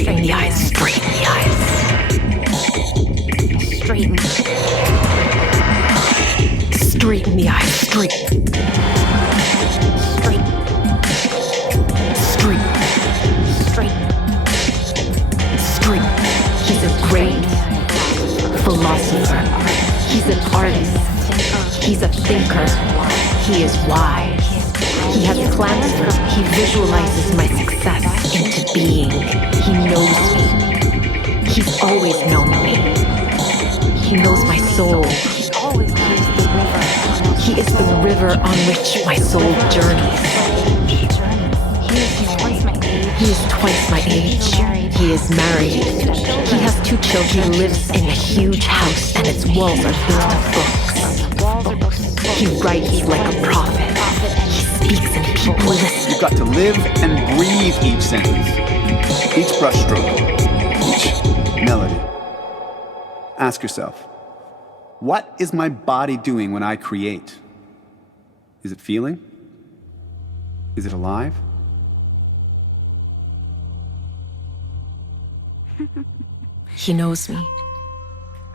Straighten the eyes. Straighten the eyes. Straighten. Straighten the eyes. Straight. Straight. Straight. Straight. Straight. He's a great philosopher. He's an artist. He's a thinker. He is wise. He has plans for me. He visualizes my success into being. He knows me. He's always known me. He knows my soul. He is the river on which my soul journeys. He is twice my age. He is married. He has 2 children. He lives in a huge house and its walls are built of books. He writes like a prophet. He speaks and people listen. You've got to live and breathe each sentence, each brushstroke, each melody. Ask yourself, what is my body doing when I create? Is it feeling? Is it alive? He knows me,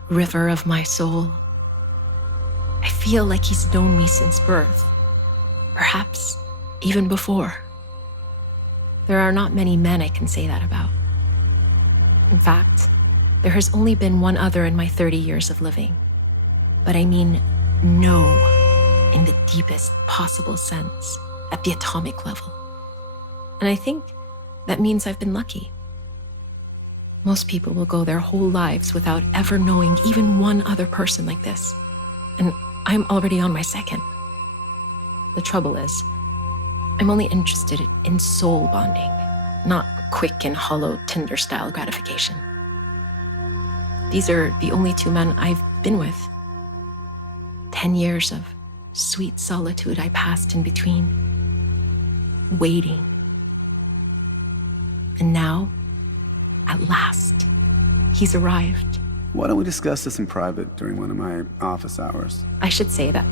river of my soul. I feel like he's known me since birth, perhaps even before. There are not many men I can say that about. In fact, there has only been one other in my 30 years of living. But I mean know in the deepest possible sense, at the atomic level. And I think that means I've been lucky. Most people will go their whole lives without ever knowing even one other person like this. And I'm already on my second. The trouble is, I'm only interested in soul bonding, not quick and hollow Tinder-style gratification. These are the only 2 men I've been with. 10 years of sweet solitude I passed in between, waiting. And now, at last, he's arrived. Why don't we discuss this in private during one of my office hours? I should say that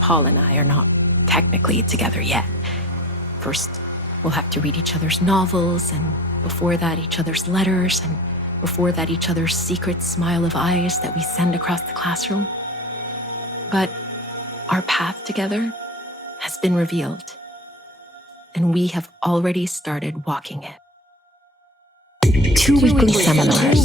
Paul and I are not technically together yet. First, we'll have to read each other's novels, and before that, each other's letters, and before that, each other's secret smile of eyes that we send across the classroom. But our path together has been revealed, and we have already started walking it. 2 weekly seminars,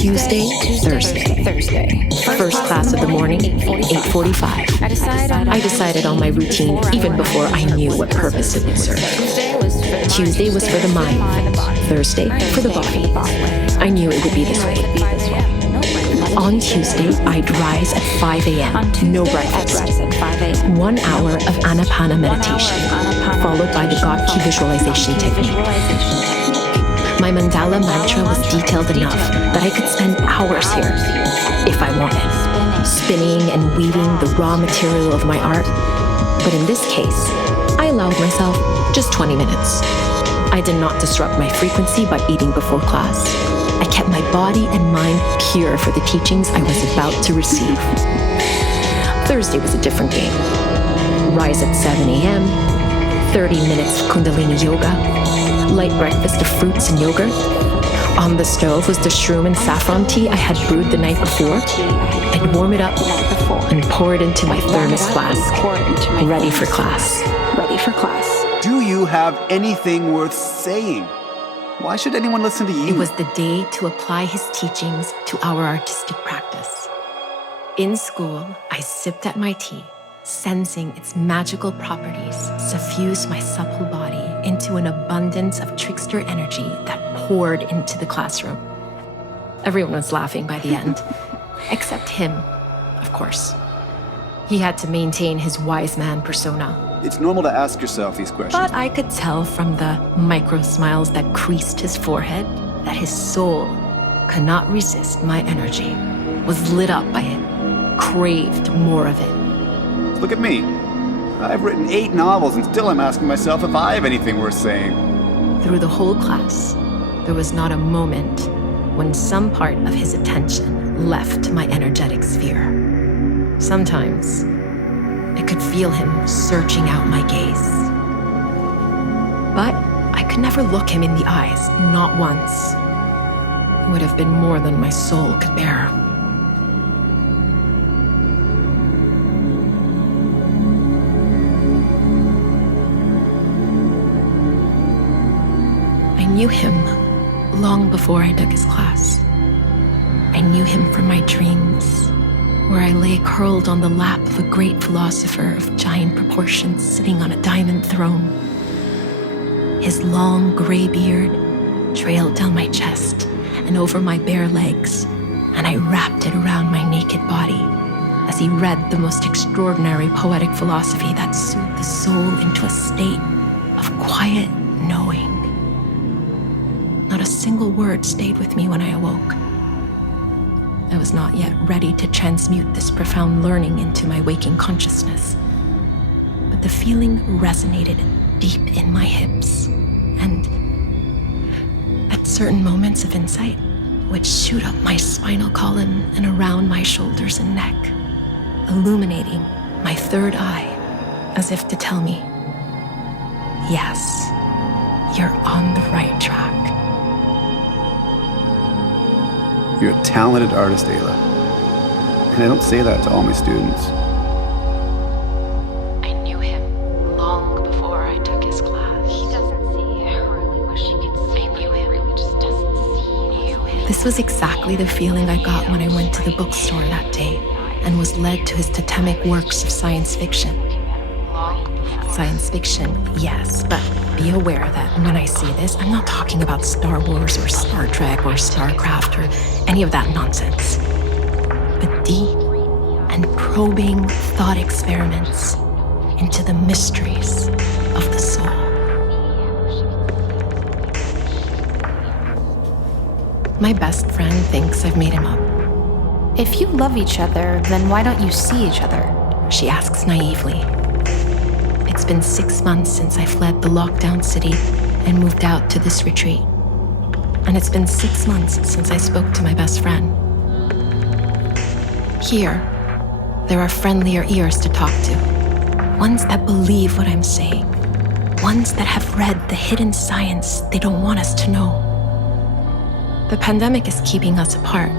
Tuesday, Thursday. First class of the morning, 8:45. I decided on my routine even before I knew what purpose it would serve. Tuesday was for the mind, Thursday for the body. I knew it would be this way. On Tuesday, I'd rise at 5 a.m., no breakfast. 1 hour of Anapana meditation, followed by the God key visualization technique. My mandala mantra was detailed enough that I could spend hours here, if I wanted, spinning and weaving the raw material of my art. But in this case, I allowed myself just 20 minutes. I did not disrupt my frequency by eating before class. I kept my body and mind pure for the teachings I was about to receive. Thursday was a different game. Rise at 7 a.m., 30 minutes of Kundalini yoga, light breakfast of fruits and yogurt. On the stove was the shroom and saffron tea I had brewed the night before. I'd warm it up and pour it into my thermos flask, ready for class. Do you have anything worth saying? Why should anyone listen to you? It was the day to apply his teachings to our artistic practice. In school, I sipped at my tea, sensing its magical properties suffuse my supple body into an abundance of trickster energy that poured into the classroom. Everyone was laughing by the end, except him, of course. He had to maintain his wise man persona. It's normal to ask yourself these questions. But I could tell from the micro smiles that creased his forehead that his soul could not resist my energy, was lit up by it, craved more of it. Look at me. I've written 8 novels and still I'm asking myself if I have anything worth saying. Through the whole class, there was not a moment when some part of his attention left my energetic sphere. Sometimes, I could feel him searching out my gaze. But I could never look him in the eyes, not once. It would have been more than my soul could bear. I knew him long before I took his class. I knew him from my dreams, where I lay curled on the lap of a great philosopher of giant proportions sitting on a diamond throne. His long gray beard trailed down my chest and over my bare legs, and I wrapped it around my naked body as he read the most extraordinary poetic philosophy that soothed the soul into a state of quiet knowing. Not a single word stayed with me when I awoke. I was not yet ready to transmute this profound learning into my waking consciousness, but the feeling resonated deep in my hips, and at certain moments of insight would shoot up my spinal column and around my shoulders and neck, illuminating my third eye as if to tell me, yes, you're on the right track. You're a talented artist, Ayla. And I don't say that to all my students. I knew him long before I took his class. He doesn't see. I really wish he could see. I knew him. Really just doesn't see. This was exactly the feeling I got when I went to the bookstore that day and was led to his totemic works of science fiction. Science fiction, yes, but be aware that when I say this, I'm not talking about Star Wars or Star Trek or StarCraft or any of that nonsense, but deep and probing thought experiments into the mysteries of the soul. My best friend thinks I've made him up. If you love each other, then why don't you see each other? She asks naively. It's been 6 months since I fled the lockdown city and moved out to this retreat. And it's been 6 months since I spoke to my best friend. Here, there are friendlier ears to talk to. Ones that believe what I'm saying. Ones that have read the hidden science they don't want us to know. The pandemic is keeping us apart,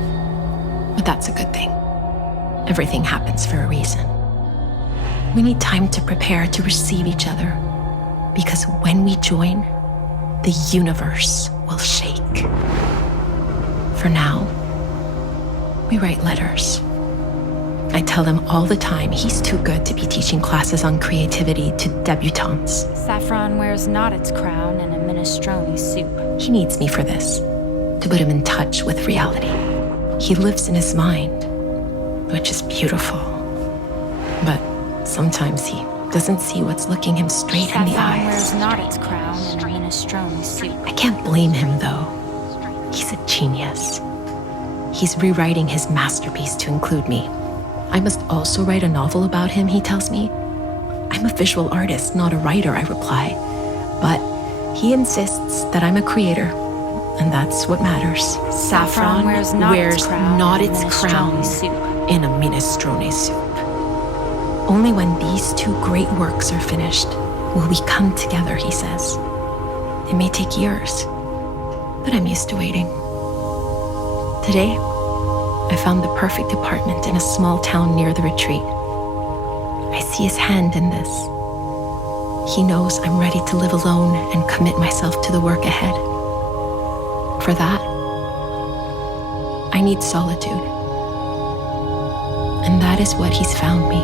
but that's a good thing. Everything happens for a reason. We need time to prepare to receive each other, because when we join, the universe will shake. For now, we write letters. I tell him all the time he's too good to be teaching classes on creativity to debutantes. Saffron wears not its crown in a minestrone soup. He needs me for this, to put him in touch with reality. He lives in his mind, which is beautiful. But sometimes he doesn't see what's looking him straight in the Saffron eyes. wears not its crown in a minestrone soup. I can't blame him, though. He's a genius. He's rewriting his masterpiece to include me. I must also write a novel about him, he tells me. I'm a visual artist, not a writer, I reply. But he insists that I'm a creator, and that's what matters. Saffron wears not its crown in a minestrone soup. Only when these two great works are finished will we come together, he says. It may take years, but I'm used to waiting. Today, I found the perfect apartment in a small town near the retreat. I see his hand in this. He knows I'm ready to live alone and commit myself to the work ahead. For that, I need solitude. And that is what he's found me.